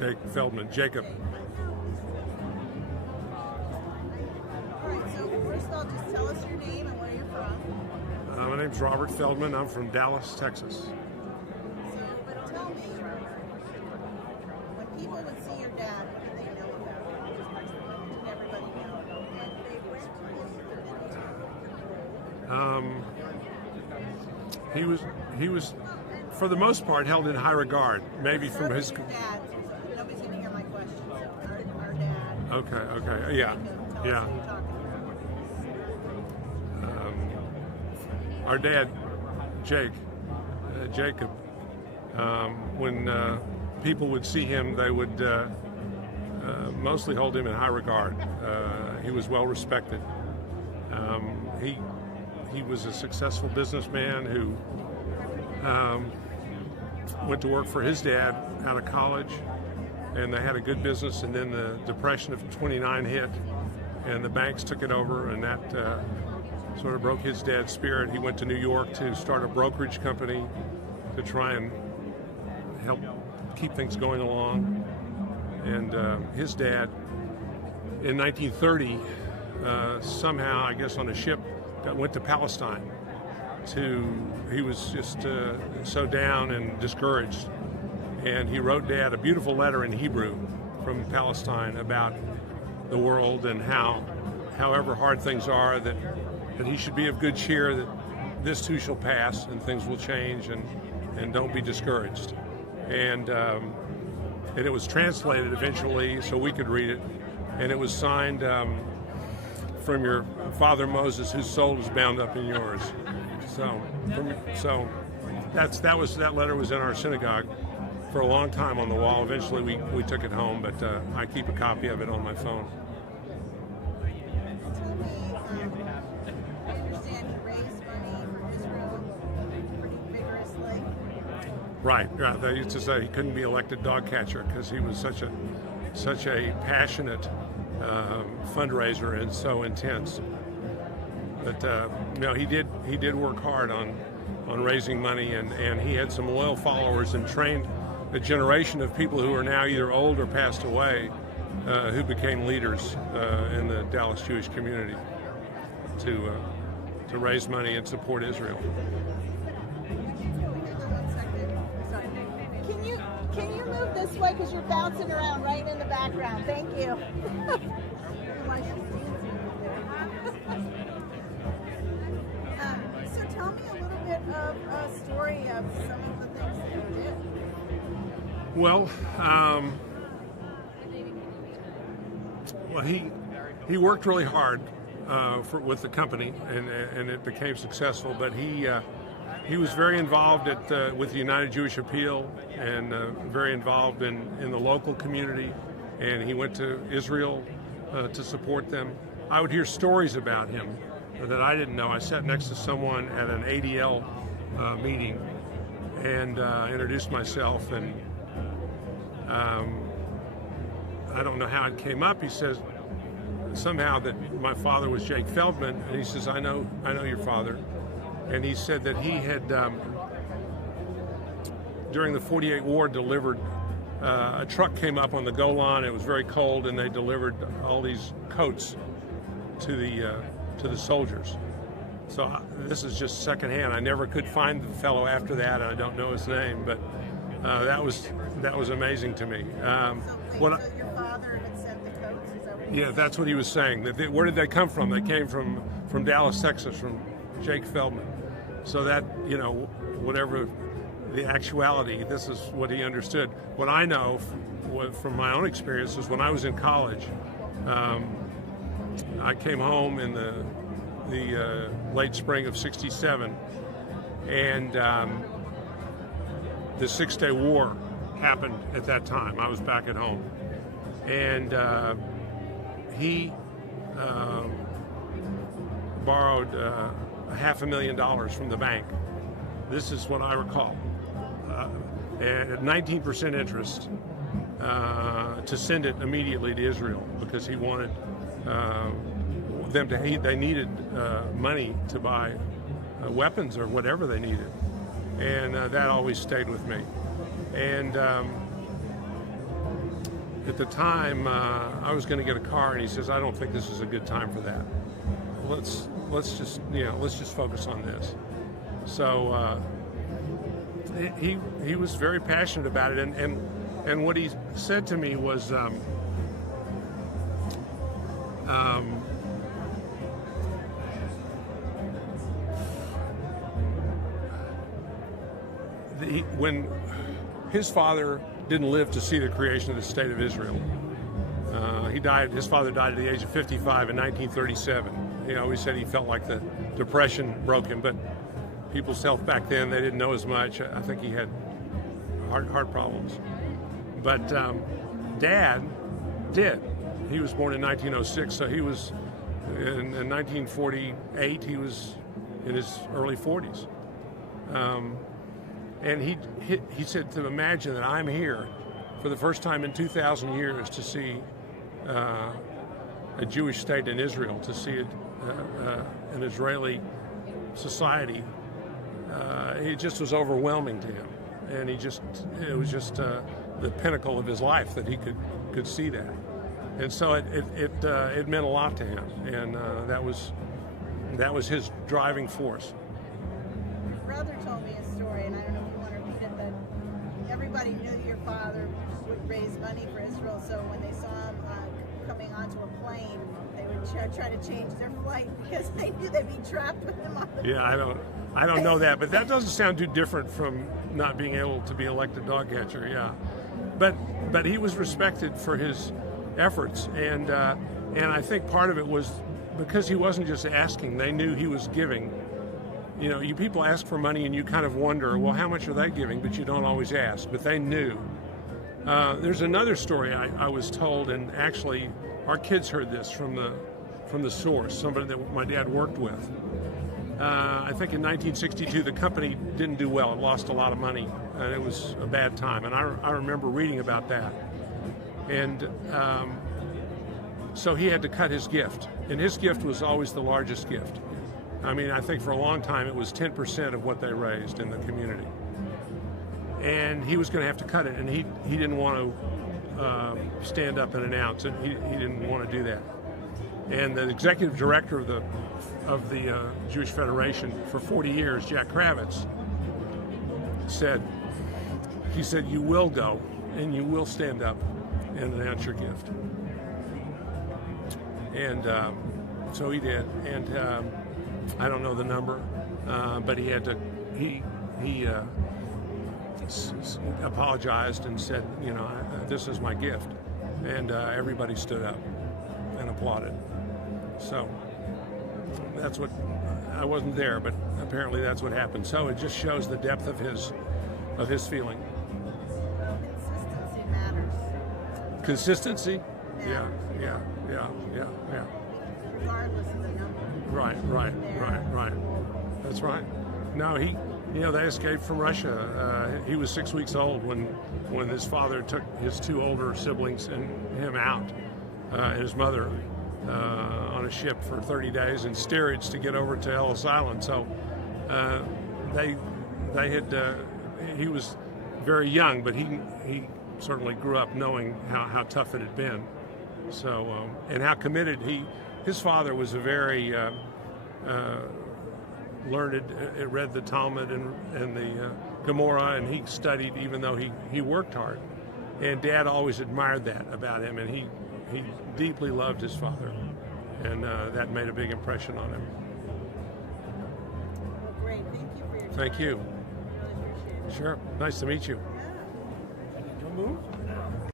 Feldman, Jacob. All right, so first of all, just tell us your name and where you're from. My name's Robert Feldman. I'm from Dallas, Texas. So, but tell me, when people would see your dad, what did they know about him? What did everybody know? And they went to He was, for the most part, held in high regard. Maybe from his. Your dad. Nobody's going to hear my question. So our dad. Okay, yeah, yeah. Our dad, Jacob. When people would see him, they would mostly hold him in high regard. He was well respected. He was a successful businessman who went to work for his dad out of college, and they had a good business, and then the Depression of '29 hit, and the banks took it over, and that sort of broke his dad's spirit. He went to New York to start a brokerage company to try and help keep things going along. And his dad, in 1930, somehow, I guess on a ship, went to Palestine. He was just so down and discouraged. And he wrote Dad a beautiful letter in Hebrew from Palestine about the world and how, however hard things are, that he should be of good cheer, that this too shall pass and things will change, and don't be discouraged. And it was translated eventually so we could read it, and it was signed from your father Moses, whose soul is bound up in yours. So that letter was in our synagogue for a long time on the wall. Eventually we took it home, but I keep a copy of it on my phone. Tell me, I understand he raised money for Israel pretty vigorously. Right. They used to say he couldn't be elected dog catcher because he was such a passionate fundraiser and so intense. But no, he did work hard on raising money, and he had some loyal followers and trained a generation of people who are now either old or passed away, who became leaders in the Dallas Jewish community to raise money and support Israel. Can you move this way because you're bouncing around right in the background? Thank you. So tell me a little bit of a story of some of the things that you did. Well, he worked really hard with the company, and it became successful. But he was very involved with the United Jewish Appeal, and very involved in the local community. And he went to Israel to support them. I would hear stories about him that I didn't know. I sat next to someone at an ADL meeting and introduced myself, and I don't know how it came up. He says somehow that my father was Jacob Feldman, and he says, I know your father. And he said that he had, during the '48 war, delivered, a truck came up on the Golan. It was very cold, and they delivered all these coats to the soldiers. So this is just secondhand. I never could find the fellow after that, and I don't know his name, but that was amazing to me. So your father had sent the coats? Is that what Yeah, that's what he was saying. Where did they come from? They came from Dallas, Texas, from Jacob Feldman. So that, whatever the actuality, this is what he understood. What I know from my own experiences, when I was in college, I came home in the late spring of '67, and the Six-Day War happened at that time. I was back at home, and he borrowed $500,000 from the bank. This is what I recall. At 19% interest, to send it immediately to Israel, because he wanted them to. They needed money to buy weapons or whatever they needed, and that always stayed with me. And at the time, I was going to get a car, and he says, "I don't think this is a good time for that. Let's just focus on this." So he was very passionate about it, and what he said to me was, when his father didn't live to see the creation of the state of Israel. His father died at the age of 55 in 1937. He always said he felt like the Depression broke him, but people's health back then, they didn't know as much. I think he had heart problems. But Dad did. He was born in 1906, so he was, in 1948, he was in his early 40s. And he said, to imagine that I'm here for the first time in 2,000 years to see a Jewish state in Israel, to see an Israeli society, it just was overwhelming to him. And it was just the pinnacle of his life that he could see that. And so it meant a lot to him, and that was his driving force. My brother told me a story, and I don't know if you want to repeat it, but everybody knew your father would raise money for Israel, so when they saw him coming onto a plane, they would try to change their flight because they knew they'd be trapped with him on the plane. Yeah, I don't know that, but that doesn't sound too different from not being able to be elected dog catcher. Yeah, but he was respected for his efforts, and I think part of it was because he wasn't just asking; they knew he was giving. You know, you people ask for money and you kind of wonder, well, how much are they giving? But you don't always ask. But they knew. There's another story I was told, and actually our kids heard this from the source, somebody that my dad worked with. I think in 1962 the company didn't do well. It lost a lot of money, and it was a bad time. And I remember reading about that. And so he had to cut his gift. And his gift was always the largest gift. I mean, I think for a long time it was 10% of what they raised in the community. And he was going to have to cut it, and he didn't want to stand up and announce it. He didn't want to do that. And the executive director of the Jewish Federation for 40 years, Jack Kravitz, said, "You will go, and you will stand up and announce your gift." And so he did. And I don't know the number, but he had to. He apologized and said, this is my gift, and everybody stood up and applauded. So that's what I wasn't there, but apparently that's what happened. So it just shows the depth of his feeling. Consistency matters. Consistency? Matters. Yeah. Regardless of the number. Right. That's right. No, they escaped from Russia. He was 6 weeks old when his father took his two older siblings and him out, and his mother on a ship for 30 days in steerage to get over to Ellis Island. So he was very young, but he certainly grew up knowing how tough it had been. So and how committed his father was a very learned, read the Talmud and the Gemara, and he studied even though he worked hard. And Dad always admired that about him, and he deeply loved his father, and that made a big impression on him. Well, great. Thank you for your time. Thank you. Really appreciate it. Sure. Nice to meet you. Yeah. Don't move.